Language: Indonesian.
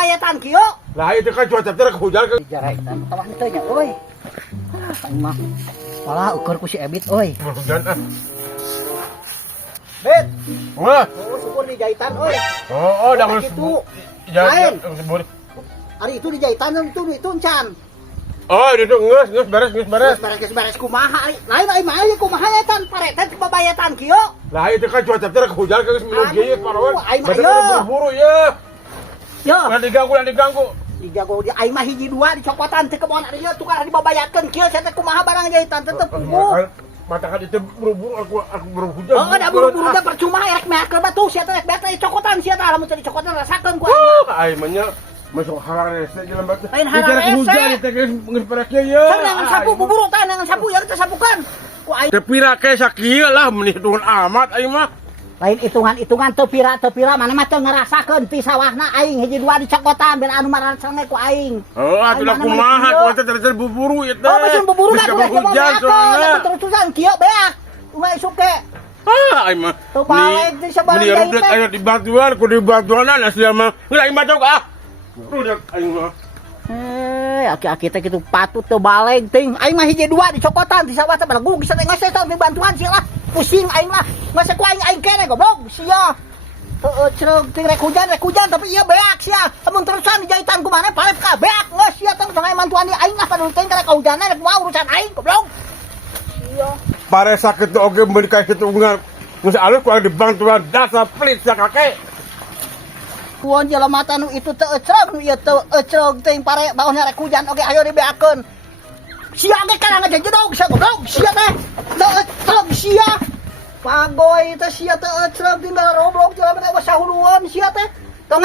babayatan kieu. Lah itu kan cuaca teh hujan ke Jaraitan tawah teh nya euy. Aing mah malah ukur ku si Ebit euy. hujan ah. Bet, Wah. oh syukur di jahitan euy. Oh, dah harus Itu jangan lain. sebut. Hari itu di jahitan itu encan. Oh, itu geus beres. Beres kumaha ai. Lain ai mah aya kumaha ya tan paretet babayatan kieu. Lah itu kan cuaca teh hujan ke minum geus parawan. Aing mah Betul buru-buru ya. Yo, Nanti diganggu. dijago di aing mah hiji dua di cokotan teh kebon ari ieu tukar dibabayakeun kieu saya teh kumaha barang jahitan teh teu Matakan itu buru-buru aku buru-hujan. Oh, ada buru-buru teh percuma erek meakeun batu sia teh beta cokotan sia teh lamun teh cokotan rasakeun ku aing. Ai mah nya masuk harang rese jalan batu. Lain harang rese. Hujan teh geus geus parekeun ya. Dengan sapu buburu teh dengan sapu ya kita sapukan. Ku aing Teu pira ke sakieu lah meuni hitungan amat aing mah. lain hitungan teu pira mana mah teu ngarasakeun ti sawahna aing hiji dua di cokotan ben anu marasange ku aing. Oh, atuh lah kumaha kumaha teh buru itu. Oh, mesin buburu kan udah coba hujan soalnya. terus-terusan kieu beak. Umay suke. Ah, aing mah. Tuh balik di sebarang Meni rudet aya di batuan, ku di batuanan asli mah. Geus aing batok ah. Rudet aing mah. Aki-aki teh kitu patut teu balik ting. Aing mah hiji dua di cokotan di sawah teh bala gulung bisa ngase teh bantuan sia lah. Pusing aing mah. Ngase ku aing kene goblok sia. Heueuh cereug ting rek hujan tapi ieu beak sia. Amun terusan di jahitan ku mana palep ka beak geus sia teh tengah mantuan di aing lah padahal teh karek kahujanan rek moal urusan aing goblok. Sia. Pare sakit oge meuni ka kitu ungar. Geus alus ku di bantuan dasar pelit sak kakek. Kuon jelema teh nu itu teu ecrog nu ieu teu ecrog teh pare baohna rek hujan oge ayo dibeakeun. Sia ge kana ngajedog sia goblok sia teh teu ecrog sia. Pagoy teh sia teu ecrog tinggal roblok jelema teh sahuluan sia teh. Tong